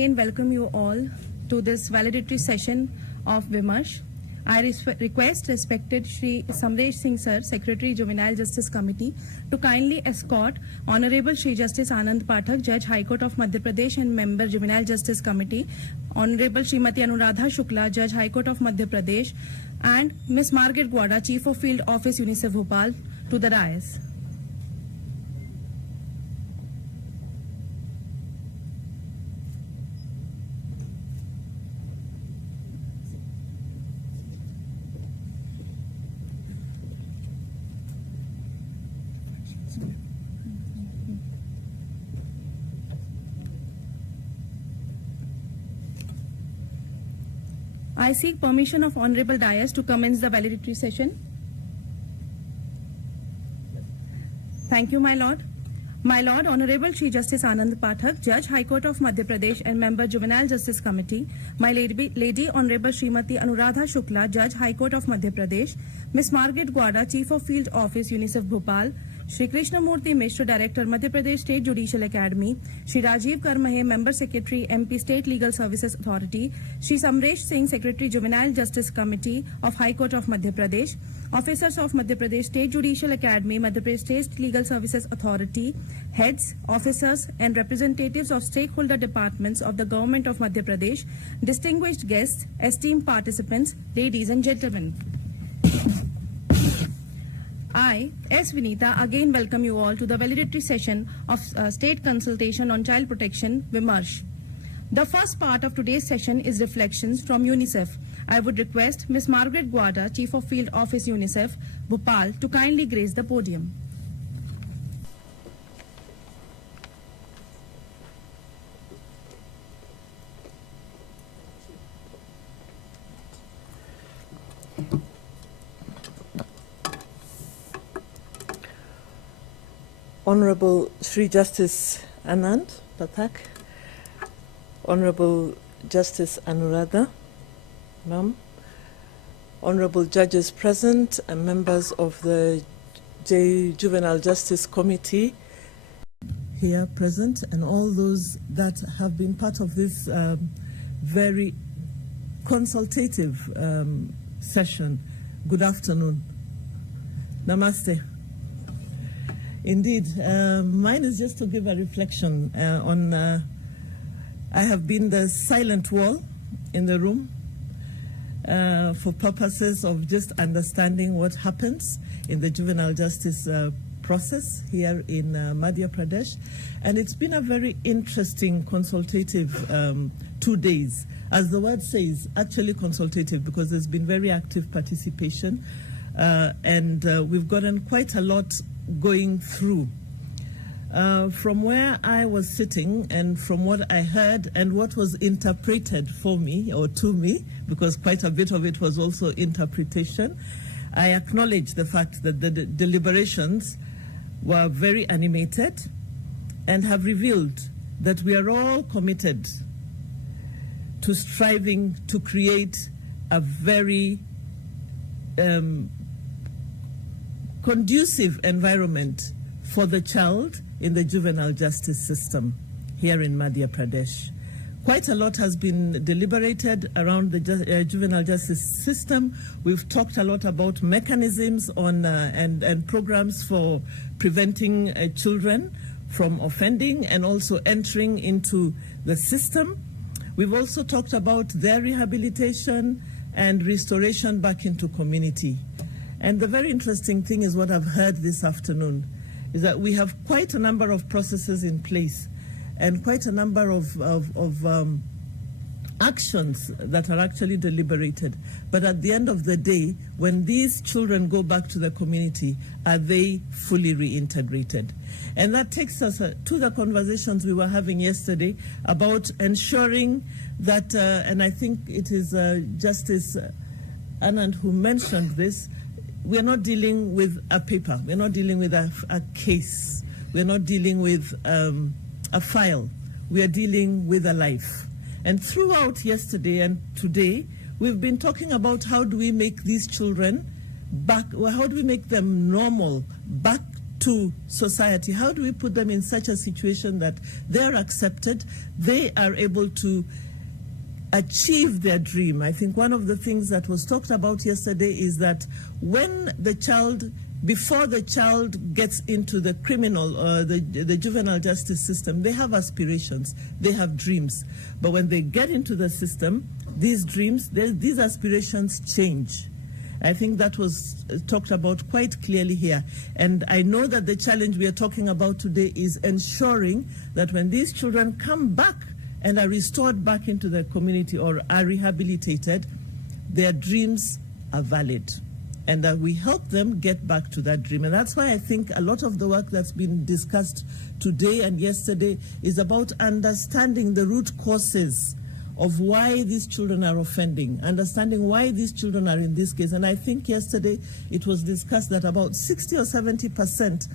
Again, welcome you all to this valedictory session of VIMARSH. I request respected Shri Samresh Singh Sir, Secretary Juvenile Justice Committee, to kindly escort Honorable Shri Justice Anand Pathak, Judge High Court of Madhya Pradesh and Member Juvenile Justice Committee, Honorable Srimati Anuradha Shukla, Judge High Court of Madhya Pradesh, and Ms. Margaret Gwada, Chief of Field Office, UNICEF Bhopal, to the dais. I seek permission of Honorable Dais to commence the valedictory session. Thank you, my Lord. My Lord, Honorable Shri Justice Anand Pathak, Judge High Court of Madhya Pradesh and Member Juvenile Justice Committee, my Lady Honorable Srimati Anuradha Shukla, Judge High Court of Madhya Pradesh, Ms. Margaret Gwada, Chief of Field Office, UNICEF Bhopal, Shri Krishnamurthy Mishra, Director, Madhya Pradesh State Judicial Academy, Shri Rajiv Karmahe, Member Secretary, MP State Legal Services Authority, Shri Samresh Singh, Secretary Juvenile Justice Committee of High Court of Madhya Pradesh, Officers of Madhya Pradesh State Judicial Academy, Madhya Pradesh State Legal Services Authority, heads, officers and representatives of stakeholder departments of the Government of Madhya Pradesh, distinguished guests, esteemed participants, ladies and gentlemen. I, S. Vinita, again welcome you all to the valedictory session of State Consultation on Child Protection, VIMARSH. The first part of today's session is reflections from UNICEF. I would request Ms. Margaret Gwada, Chief of Field Office, UNICEF, Bhopal, to kindly grace the podium. Honorable Shri Justice Anand, Pathak, Honorable Justice Anuradha, Ma'am, Honorable Judges present and members of the Juvenile Justice Committee here present, and all those that have been part of this very consultative session. Good afternoon. Namaste. Indeed, mine is just to give a reflection on, I have been the silent wall in the room for purposes of just understanding what happens in the juvenile justice process here in Madhya Pradesh. And it's been a very interesting consultative 2 days. As the word says, actually consultative, because there's been very active participation and we've gotten quite a lot going through. From where I was sitting and from what I heard and what was interpreted for me or to me, because quite a bit of it was also interpretation, I acknowledge the fact that the deliberations were very animated and have revealed that we are all committed to striving to create a very conducive environment for the child in the juvenile justice system here in Madhya Pradesh. Quite a lot has been deliberated around the juvenile justice system. We've talked a lot about mechanisms on and programs for preventing children from offending and also entering into the system. We've also talked about their rehabilitation and restoration back into community. And the very interesting thing is what I've heard this afternoon, is that we have quite a number of processes in place and quite a number of actions that are actually deliberated. But at the end of the day, when these children go back to the community, are they fully reintegrated? And that takes us to the conversations we were having yesterday about ensuring that, and I think it is Justice Anand who mentioned this, we're not dealing with a paper, we're not dealing with a case, we're not dealing with a file, we are dealing with a life. And throughout yesterday and today, we've been talking about how do we make these children back, or how do we make them normal, back to society? How do we put them in such a situation that they're accepted, they are able to achieve their dream? I think one of the things that was talked about yesterday is that when the child, before the child gets into the criminal or the juvenile justice system, they have aspirations, they have dreams. But when they get into the system, these dreams, these aspirations change. I think that was talked about quite clearly here. And I know that the challenge we are talking about today is ensuring that when these children come back and are restored back into the community or are rehabilitated, their dreams are valid, and that we help them get back to that dream. And that's why I think a lot of the work that's been discussed today and yesterday is about understanding the root causes of why these children are offending, understanding why these children are in this case. And I think yesterday it was discussed that about 60 or 70%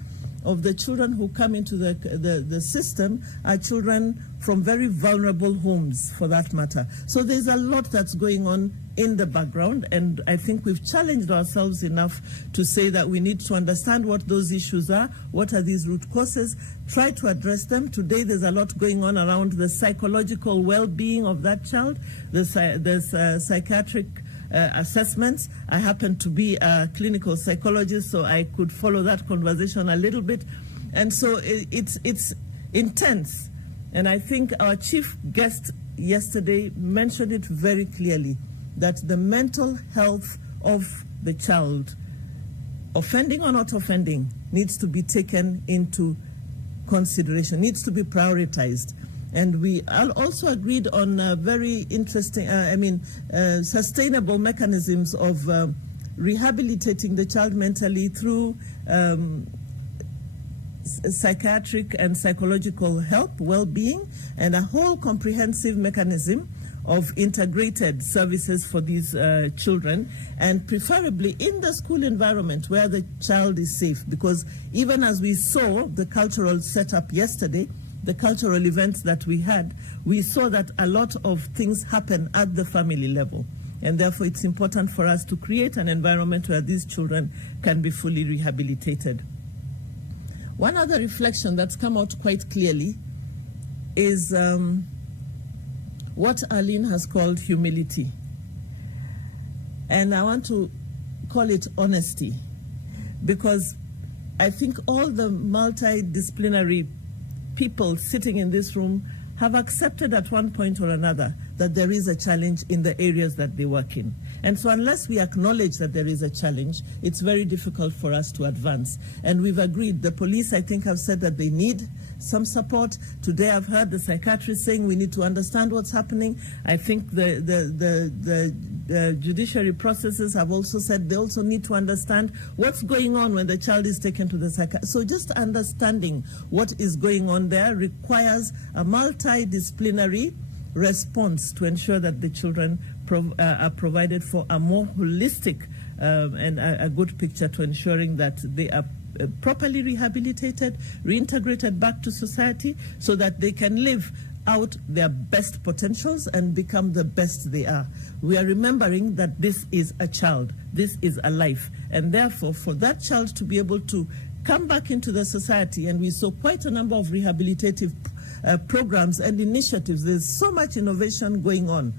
of the children who come into the system are children from very vulnerable homes, for that matter. So there's a lot that's going on in the background, and I think we've challenged ourselves enough to say that we need to understand what those issues are, what are these root causes, try to address them. Today there's a lot going on around the psychological well-being of that child, there's psychiatric assessments. I happen to be a clinical psychologist, so I could follow that conversation a little bit. And so it's intense. And I think our chief guest yesterday mentioned it very clearly, that the mental health of the child, offending or not offending, needs to be taken into consideration, needs to be prioritized. And we also agreed on very interesting, sustainable mechanisms of rehabilitating the child mentally through psychiatric and psychological help, well-being, and a whole comprehensive mechanism of integrated services for these children, and preferably in the school environment where the child is safe. Because even as we saw the cultural setup yesterday, the cultural events that we had, we saw that a lot of things happen at the family level. And therefore it's important for us to create an environment where these children can be fully rehabilitated. One other reflection that's come out quite clearly is what Arlene has called humility. And I want to call it honesty, because I think all the multidisciplinary people sitting in this room have accepted at one point or another that there is a challenge in the areas that they work in. And so unless we acknowledge that there is a challenge, it's very difficult for us to advance. And we've agreed. The police, I think, have said that they need some support. Today I've heard the psychiatrist saying we need to understand what's happening. I think the judiciary processes have also said they also need to understand what's going on when the child is taken to the psychiatrist. So just understanding what is going on there requires a multidisciplinary response to ensure that the children are provided for a more holistic and a good picture to ensuring that they are properly rehabilitated, reintegrated back to society, so that they can live out their best potentials and become the best they are. We are remembering that this is a child, this is a life, and therefore for that child to be able to come back into the society, and we saw quite a number of rehabilitative programs and initiatives. There's so much innovation going on.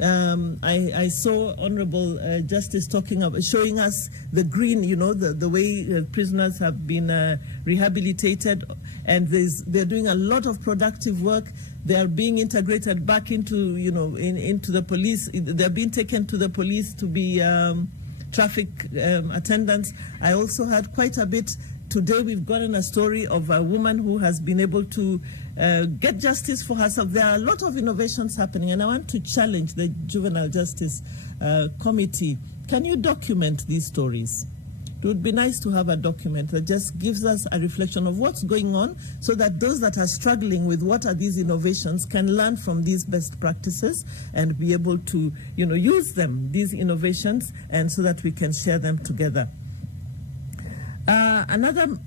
I saw Honorable Justice talking about, showing us the green, the way prisoners have been rehabilitated, and they're doing a lot of productive work. They are being integrated back into, into the police. They're being taken to the police to be traffic attendants. I also heard quite a bit. Today we've gotten a story of a woman who has been able to get justice for herself. There are a lot of innovations happening, and I want to challenge the Juvenile Justice Committee. Can you document these stories? It would be nice to have a document that just gives us a reflection of what's going on, so that those that are struggling with what are these innovations can learn from these best practices and be able to, use them, these innovations, and so that we can share them together. Another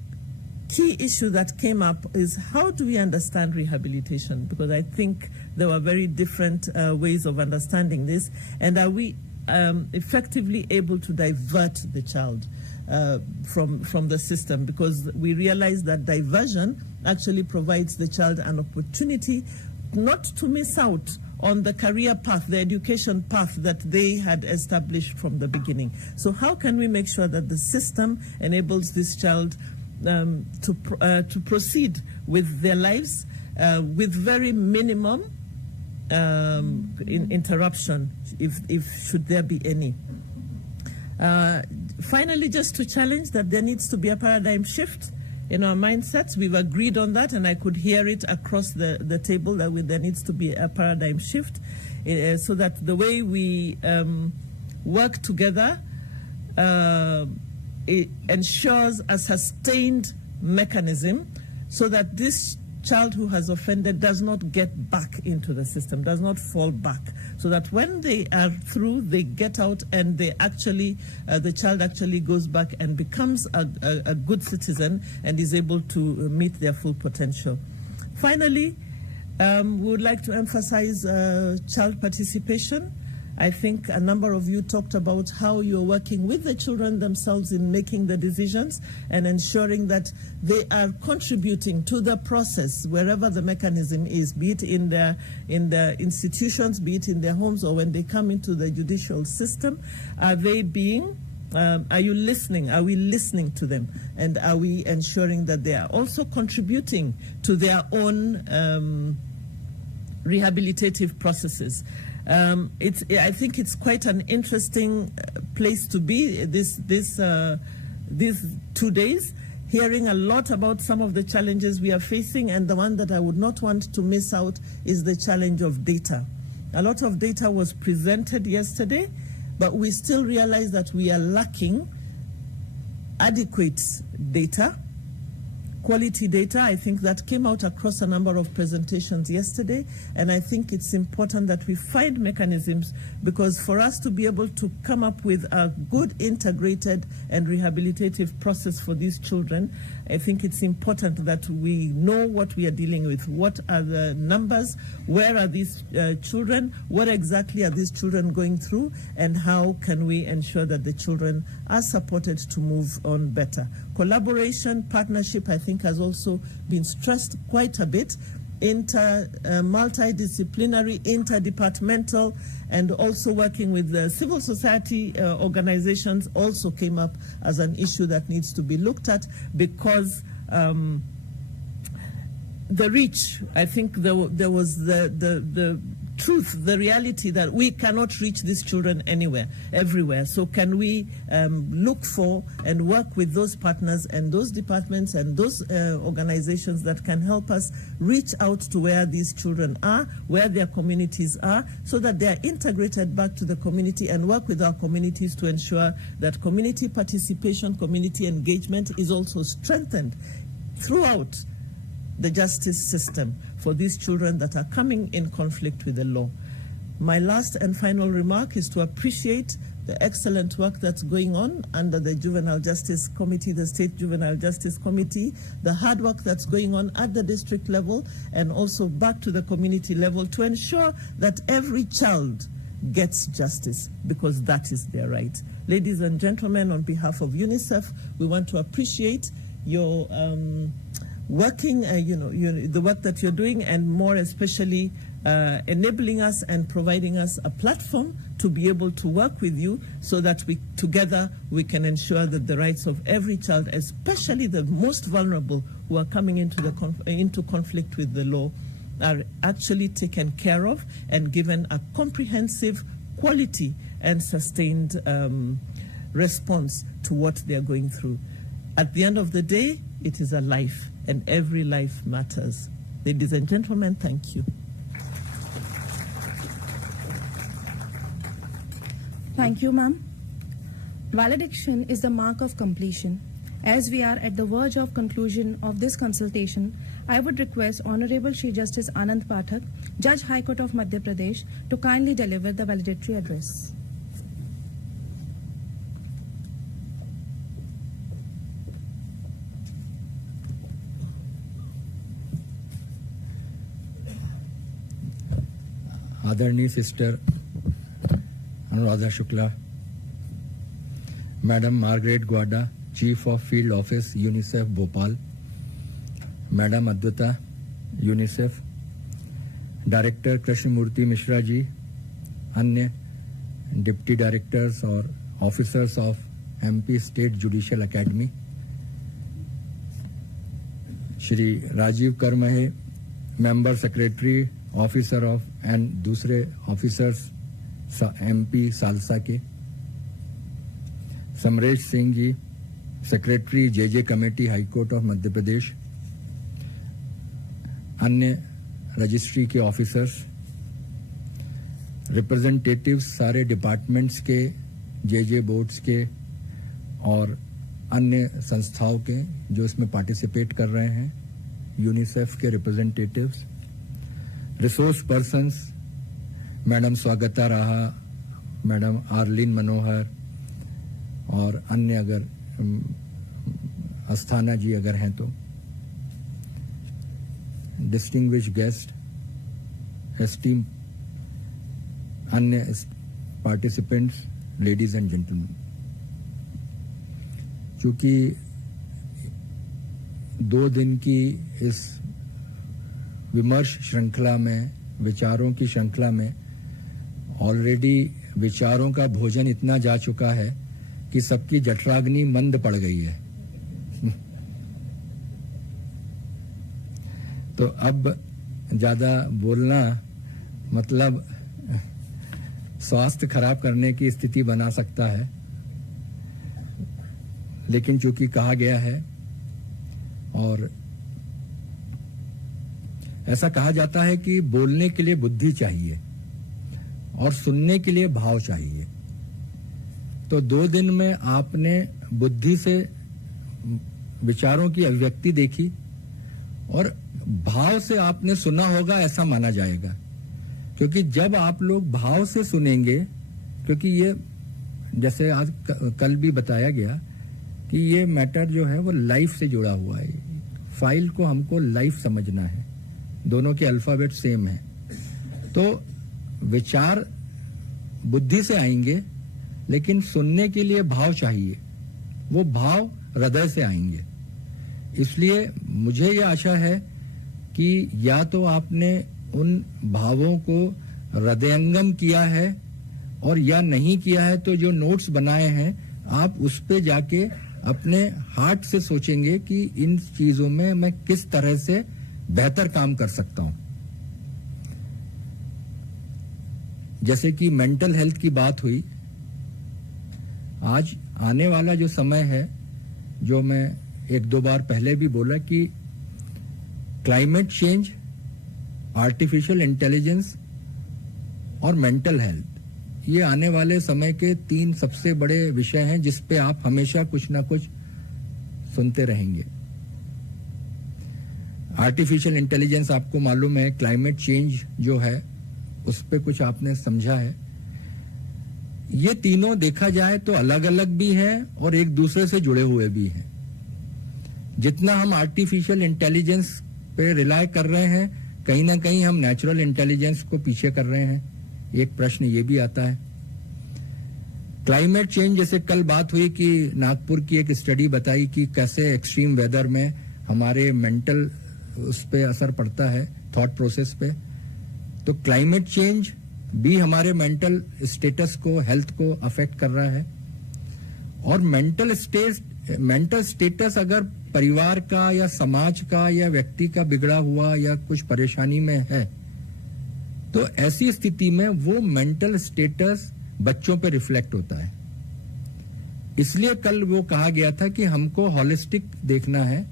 key issue that came up is, how do we understand rehabilitation? Because I think there were very different ways of understanding this, and are we effectively able to divert the child? from the system, because we realize that diversion actually provides the child an opportunity not to miss out on the career path, the education path that they had established from the beginning. So how can we make sure that the system enables this child to proceed with their lives with very minimum interruption, if should there be any. Finally, just to challenge that there needs to be a paradigm shift in our mindsets. We've agreed on that, and I could hear it across the table that there needs to be a paradigm shift so that the way we work together it ensures a sustained mechanism so that this child who has offended does not get back into the system, does not fall back, so that when they are through, they get out and they actually, the child actually goes back and becomes a good citizen and is able to meet their full potential. Finally, we would like to emphasize child participation. I think a number of you talked about how you're working with the children themselves in making the decisions and ensuring that they are contributing to the process wherever the mechanism is, be it in the institutions, be it in their homes, or when they come into the judicial system. Are they being, are you listening? Are we listening to them? And are we ensuring that they are also contributing to their own rehabilitative processes? I think it's quite an interesting place to be these 2 days, hearing a lot about some of the challenges we are facing, and the one that I would not want to miss out is the challenge of data. A lot of data was presented yesterday, but we still realize that we are lacking adequate data, quality data. I think that came out across a number of presentations yesterday, and I think it's important that we find mechanisms, because for us to be able to come up with a good integrated and rehabilitative process for these children, I think it's important that we know what we are dealing with. What are the numbers? Where are these children? What exactly are these children going through? And how can we ensure that the children are supported to move on better? Collaboration, partnership, I think has also been stressed quite a bit. Multidisciplinary, interdepartmental, and also working with the civil society organizations also came up as an issue that needs to be looked at, because the reach, I think there was the truth, the reality that we cannot reach these children everywhere. So can we look for and work with those partners and those departments and those organizations that can help us reach out to where these children are, where their communities are, so that they are integrated back to the community, and work with our communities to ensure that community participation, community engagement is also strengthened throughout the justice system for these children that are coming in conflict with the law. My last and final remark is to appreciate the excellent work that's going on under the Juvenile Justice Committee, the State Juvenile Justice Committee, the hard work that's going on at the district level and also back to the community level to ensure that every child gets justice, because that is their right. Ladies and gentlemen, on behalf of UNICEF, we want to appreciate your working, the work that you're doing, and more especially enabling us and providing us a platform to be able to work with you, so that together we can ensure that the rights of every child, especially the most vulnerable who are coming into conflict with the law, are actually taken care of and given a comprehensive, quality and sustained response to what they're going through. At the end of the day, it is a life, and every life matters. Ladies and gentlemen, thank you. Thank you, ma'am. Valediction is the mark of completion. As we are at the verge of conclusion of this consultation, I would request Honorable Shri Justice Anand Pathak, Judge High Court of Madhya Pradesh, to kindly deliver the valedictory address. आदरणीय sister Anuradha Shukla, madam Margaret Gwada, chief of field office UNICEF Bhopal, madam Advita UNICEF, director Krishnamurthy Mishra ji, अन्य deputy directors और officers of MP state judicial academy, Shri Rajiv कर्महे, member secretary officer of and दूसरे officers MP SALSA के, Samresh Singh ji, secretary JJ committee high court of Madhya Pradesh, अन्य registry के officers, representatives सारे departments के, JJ boards के और अन्य संस्थाओं के जो इसमें पार्टिसिपेट कर रहे हैं, यूनिसेफ के रिप्रेजेंटेटिव्स, रिसोर्स पर्सन्स, मैडम स्वागता राहा, मैडम आर्लिन मनोहर और अन्य अगर अस्थाना जी अगर हैं तो, डिस्टिंग्विश्ड गेस्ट, एस्टीम अन्य पार्टिसिपेंट्स, लेडीज एंड जेंटलमैन। चूंकि 2 दिन की इस विमर्श श्रृंखला में, विचारों की श्रृंखला में ऑलरेडी विचारों का भोजन इतना जा चुका है कि सबकी जठराग्नि मंद पड़ गई है। तो अब ज्यादा बोलना मतलब स्वास्थ्य खराब करने की स्थिति बना सकता है, लेकिन चूंकि कहा गया है और ऐसा कहा जाता है कि बोलने के लिए बुद्धि चाहिए और सुनने के लिए भाव चाहिए। तो 2 दिन में आपने बुद्धि से विचारों की अभिव्यक्ति देखी और भाव से आपने सुना होगा ऐसा माना जाएगा, क्योंकि जब आप लोग भाव से सुनेंगे, क्योंकि ये जैसे आज कल भी बताया गया कि ये मैटर जो है वो लाइफ से जुड़ा हुआ है, फाइल को हमको लाइफ समझना है, दोनों के अल्फाबेट सेम है। तो विचार बुद्धि से आएंगे, लेकिन सुनने के लिए भाव चाहिए, वो भाव हृदय से आएंगे। इसलिए मुझे ये आशा है कि या तो आपने उन भावों को हृदयंगम किया है और या नहीं किया है तो जो नोट्स बनाए हैं आप उस पे जाके अपने हार्ट से सोचेंगे कि इन चीजों में मैं किस तरह से बेहतर काम कर सकता हूं। जैसे कि मेंटल हेल्थ की बात हुई, आज आने वाला जो समय है, जो मैं 1-2 बार पहले भी बोला कि क्लाइमेट चेंज, आर्टिफिशियल इंटेलिजेंस और मेंटल हेल्थ, ये आने वाले समय के 3 सबसे बड़े विषय हैं जिस पे आप हमेशा कुछ ना कुछ सुनते रहेंगे। आर्टिफिशियल इंटेलिजेंस आपको मालूम है, क्लाइमेट चेंज जो है उस पे कुछ आपने समझा है। ये तीनों देखा जाए तो अलग अलग भी हैं और एक दूसरे से जुड़े हुए भी हैं। जितना हम आर्टिफिशियल इंटेलिजेंस पे रिलाय कर रहे हैं, कहीं ना कहीं हम नेचुरल इंटेलिजेंस को पीछे कर रहे हैं। एक प्रश्न ये भी आता है। क्लाइमेट चेंज, जैसे कल बात हुई कि नागपुर की एक स्टडी बताई कि कैसे एक्सट्रीम वेदर में हमारे मेंटल उस पे असर पड़ता है, थॉट प्रोसेस पे। तो क्लाइमेट चेंज भी हमारे मेंटल स्टेटस को, हेल्थ को अफेक्ट कर रहा है। और मेंटल स्टेटस अगर परिवार का या समाज का या व्यक्ति का बिगड़ा हुआ या कुछ परेशानी में है, तो ऐसी स्थिति में वो मेंटल स्टेटस बच्चों पे रिफ्लेक्ट होता है। इसलिए कल वो कहा गया था कि हमको हॉलिस्टिक देखना है।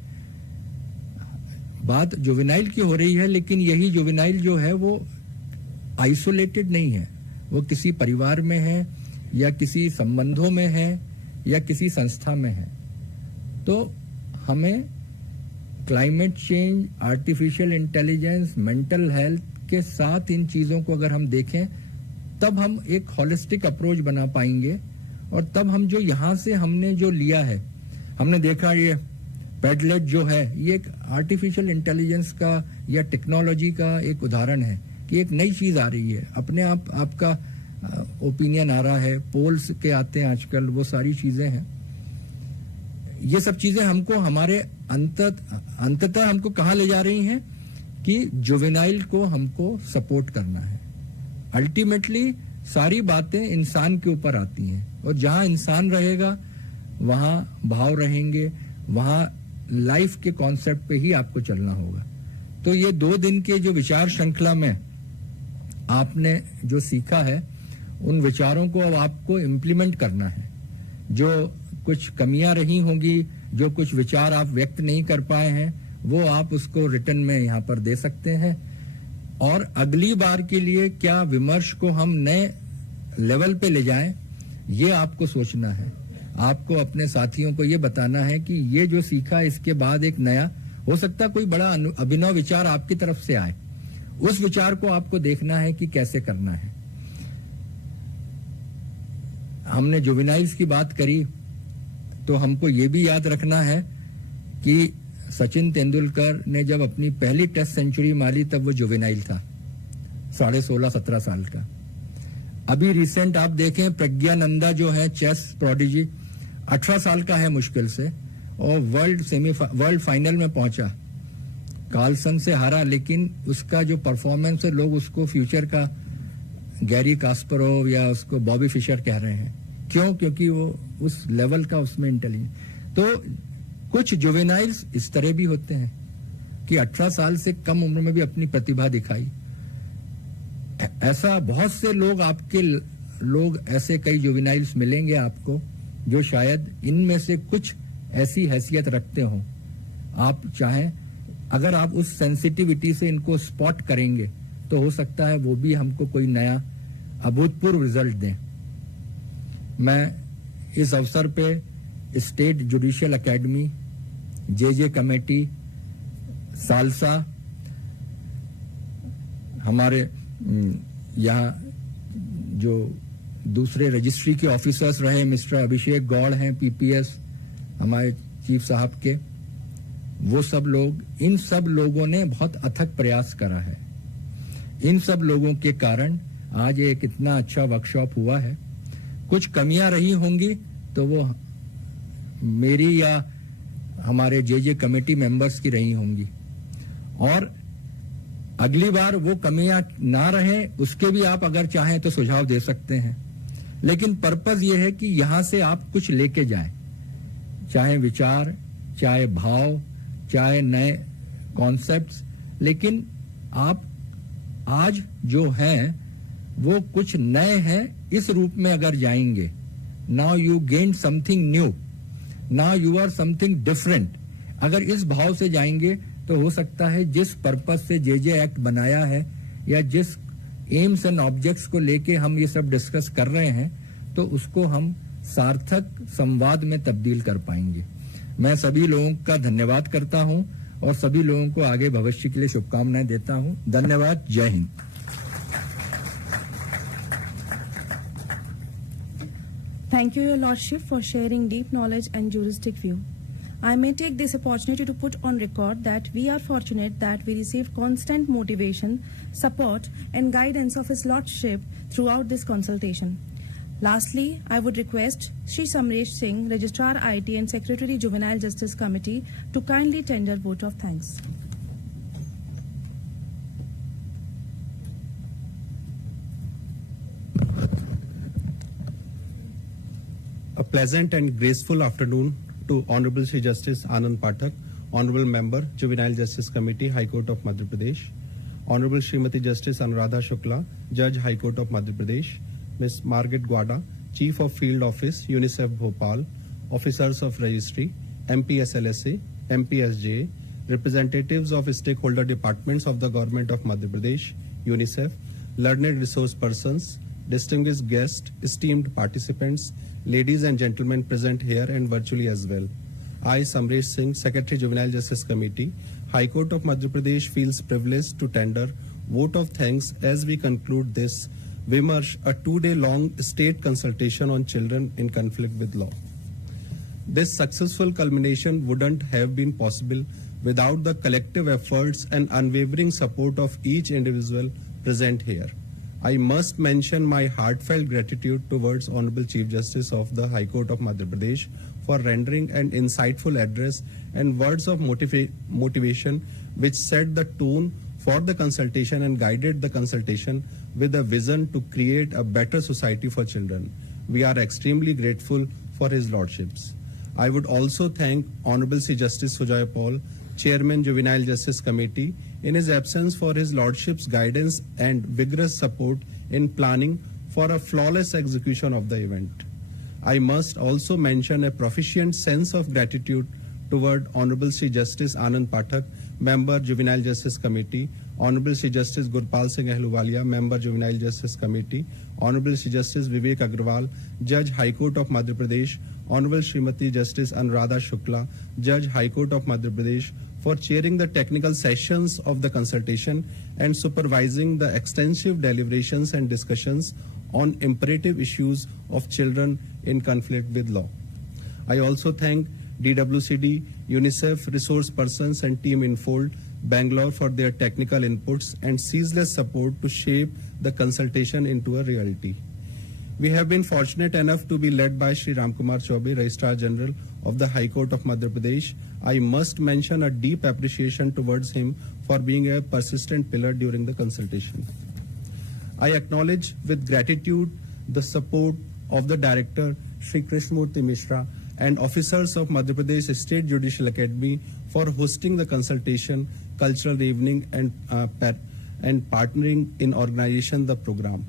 बात जुवेनाइल की हो रही है, लेकिन यही जुवेनाइल जो है वो आइसोलेटेड नहीं है, वो किसी परिवार में है या किसी संबंधों में है या किसी संस्था में है। तो हमें climate change, artificial intelligence, mental health के साथ इन चीजों को अगर हम देखें, तब हम एक हॉलिस्टिक अप्रोच बना पाएंगे। और तब हम जो यहां से हमने जो लिया है, हमने देखा ये पेडलेट जो है, ये एक आर्टिफिशियल इंटेलिजेंस का या टेक्नोलॉजी का एक उदाहरण है कि एक नई चीज आ रही है। अपने आप आपका ओपिनियन आ रहा है, पोल्स के आते हैं आजकल, वो सारी चीजें हैं। ये सब चीजें हमको हमारे अंततः हमको कहाँ ले जा रही हैं कि जुवेनाइल को हमको सपोर्ट करना है। अल्टीमेटली सारी बातें इंसान के ऊपर आती हैं, और जहां इंसान रहेगा वहां भाव रहेंगे, वहां लाइफ के कॉन्सेप्ट पे ही आपको चलना होगा। तो ये 2 दिन के जो विचार श्रृंखला में आपने जो सीखा है, उन विचारों को अब आपको इम्प्लीमेंट करना है। जो कुछ कमियां रही होंगी, जो कुछ विचार आप व्यक्त नहीं कर पाए हैं, वो आप उसको रिटर्न में यहाँ पर दे सकते हैं। और अगली बार के लिए क्या विमर्श को हम नए लेवल पे ले जाएं, ये आपको सोचना है। आपको अपने साथियों को ये बताना है कि ये जो सीखा, इसके बाद एक नया हो सकता कोई बड़ा अभिनव विचार आपकी तरफ से आए, उस विचार को आपको देखना है कि कैसे करना है। हमने जुवेनाइल्स की बात करी, तो हमको ये भी याद रखना है कि सचिन तेंदुलकर ने जब अपनी पहली टेस्ट सेंचुरी मारी तब वो जुवेनाइल था, 16.5-17 साल का। अभी रिसेंट आप देखें, प्रज्ञानंदा जो है चेस प्रोडिजी, 18 साल का है मुश्किल से, और वर्ल्ड फाइनल में पहुंचा, कार्लसन से हारा, लेकिन उसका जो परफॉर्मेंस है, लोग उसको फ्यूचर का गैरी कास्परोव या उसको बॉबी फिशर कह रहे हैं। क्यों? क्योंकि वो उस लेवल का उसमें इंटेलिजेंस। तो कुछ जुवेनाइल्स इस तरह भी होते हैं कि 18 साल से कम उम्र में भी अपनी प्रतिभा दिखाई। ऐसा बहुत से लोग ऐसे कई जुवेनाइल्स मिलेंगे आपको, जो शायद इनमें से कुछ ऐसी हैसियत रखते हों। आप चाहें, अगर आप उस सेंसिटिविटी से इनको स्पॉट करेंगे, तो हो सकता है वो भी हमको कोई नया अभूतपूर्व रिजल्ट दें। मैं इस अवसर पे स्टेट जुडिशियल एकेडमी, जे कमेटी, सालसा, हमारे यहाँ जो दूसरे रजिस्ट्री के ऑफिसर्स रहे, मिस्टर अभिषेक गौड़ हैं, पीपीएस हमारे चीफ साहब के, वो सब लोग, इन सब लोगों ने बहुत अथक प्रयास करा है। इन सब लोगों के कारण आज एक इतना अच्छा वर्कशॉप हुआ है। कुछ कमियां रही होंगी तो वो मेरी या हमारे जे कमेटी मेंबर्स की रही होंगी, और अगली बार वो कमियां ना रहे, उसके भी आप अगर चाहें तो सुझाव दे सकते हैं। लेकिन पर्पस ये है कि यहां से आप कुछ लेके जाएं, चाहे विचार, चाहे भाव, चाहे नए कॉन्सेप्ट्स, लेकिन आप आज जो हैं वो कुछ नए हैं इस रूप में अगर जाएंगे। Now you gain something new, now you are something different. अगर इस भाव से जाएंगे तो हो सकता है जिस पर्पस से जे एक्ट बनाया है, या जिस एम्स एंड ऑब्जेक्ट्स को लेके हम ये सब डिस्कस कर रहे हैं, तो उसको हम सार्थक संवाद में तब्दील कर पाएंगे। मैं सभी लोगों का धन्यवाद करता हूं और सभी लोगों को आगे भविष्य के लिए शुभकामनाएं देता हूं। धन्यवाद। जय Hind. Thank you, Your Lordship, for sharing deep knowledge and juristic view. I may take this opportunity to put on record that we are fortunate that we received constant motivation, support, and guidance of His Lordship throughout this consultation. Lastly, I would request Shri Samresh Singh, Registrar IT and Secretary Juvenile Justice Committee, to kindly tender vote of thanks. A pleasant and graceful afternoon to Honorable Shri Justice Anand Pathak, Honorable Member, Juvenile Justice Committee, High Court of Madhya Pradesh, Honorable Srimati Justice Anuradha Shukla, Judge, High Court of Madhya Pradesh, Ms. Margaret Gwada, Chief of Field Office, UNICEF Bhopal, Officers of Registry, MPSLSA, MPSJ, representatives of stakeholder departments of the Government of Madhya Pradesh, UNICEF, learned resource persons, distinguished guests, esteemed participants, ladies and gentlemen present here and virtually as well. I, Samresh Singh, Secretary Juvenile Justice Committee, High Court of Madhya Pradesh, feels privileged to tender vote of thanks as we conclude this VIMARSH, a 2-day-long state consultation on children in conflict with law. This successful culmination wouldn't have been possible without the collective efforts and unwavering support of each individual present here. I must mention my heartfelt gratitude towards Honorable Chief Justice of the High Court of Madhya Pradesh for rendering an insightful address and words of motivation which set the tone for the consultation and guided the consultation with a vision to create a better society for children. We are extremely grateful for his lordships. I would also thank Honorable C. Justice Sujoy Paul, Chairman Juvenile Justice Committee, in his absence for his lordship's guidance and vigorous support in planning for a flawless execution of the event. I must also mention a proficient sense of gratitude toward Honorable Shri Justice Anand Pathak, Member Juvenile Justice Committee, Honorable Shri Justice Gurpal Singh Ahluwalia, Member Juvenile Justice Committee, Honorable Shri Justice Vivek Agrawal, Judge High Court of Madhya Pradesh, Honorable Srimati Justice Anuradha Shukla, Judge High Court of Madhya Pradesh, for chairing the technical sessions of the consultation and supervising the extensive deliberations and discussions on imperative issues of children in conflict with law. I also thank DWCD, UNICEF, resource persons and Team Infold, Bangalore for their technical inputs and ceaseless support to shape the consultation into a reality. We have been fortunate enough to be led by Shri Ramkumar Chaubey, Registrar General of the High Court of Madhya Pradesh. I must mention a deep appreciation towards him for being a persistent pillar during the consultation. I acknowledge with gratitude the support of the Director, Shri Krishnamurti Mishra, and officers of Madhya Pradesh State Judicial Academy for hosting the consultation, cultural evening, and partnering in organization the program.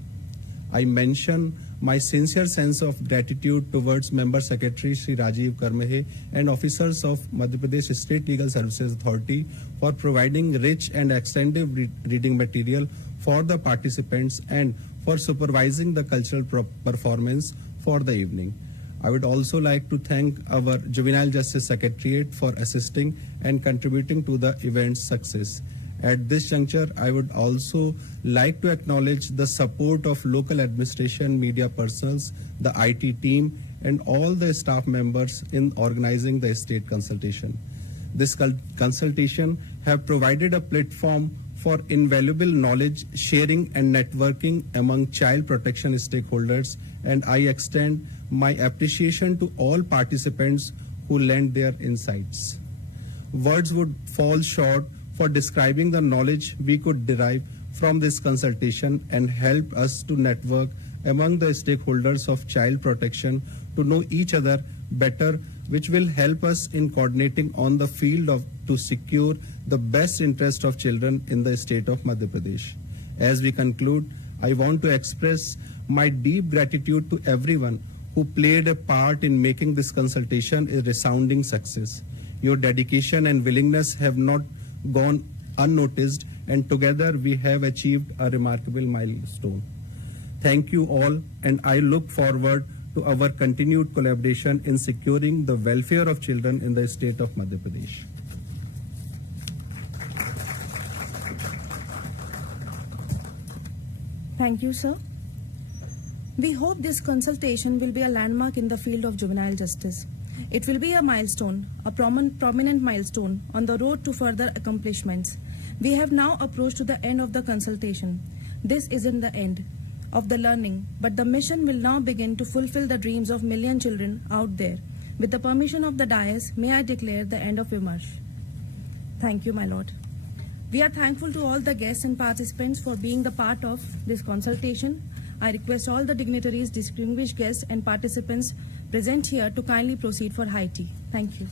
I mention my sincere sense of gratitude towards Member Secretary Shri Rajiv Karmehe and officers of Madhya Pradesh State Legal Services Authority for providing rich and extensive reading material for the participants and for supervising the cultural performance for the evening. I would also like to thank our Juvenile Justice Secretariat for assisting and contributing to the event's success. At this juncture, I would also like to acknowledge the support of local administration, media personnels, the IT team, and all the staff members in organizing the state consultation. This consultation have provided a platform for invaluable knowledge sharing and networking among child protection stakeholders, and I extend my appreciation to all participants who lent their insights. Words would fall short for describing the knowledge we could derive from this consultation and help us to network among the stakeholders of child protection to know each other better, which will help us in coordinating on the field to secure the best interest of children in the state of Madhya Pradesh. As we conclude, I want to express my deep gratitude to everyone who played a part in making this consultation a resounding success. Your dedication and willingness have not gone unnoticed, and together we have achieved a remarkable milestone. Thank you all, and I look forward to our continued collaboration in securing the welfare of children in the state of Madhya Pradesh. Thank you, sir. We hope this consultation will be a landmark in the field of juvenile justice. It will be a milestone, a prominent milestone on the road to further accomplishments. We have now approached to the end of the consultation. This isn't the end of the learning, but the mission will now begin to fulfill the dreams of million children out there. With the permission of the dais, may I declare the end of VIMARSH. Thank you, my lord. We are thankful to all the guests and participants for being the part of this consultation. I request all the dignitaries, distinguished guests and participants present here to kindly proceed for high tea. Thank you.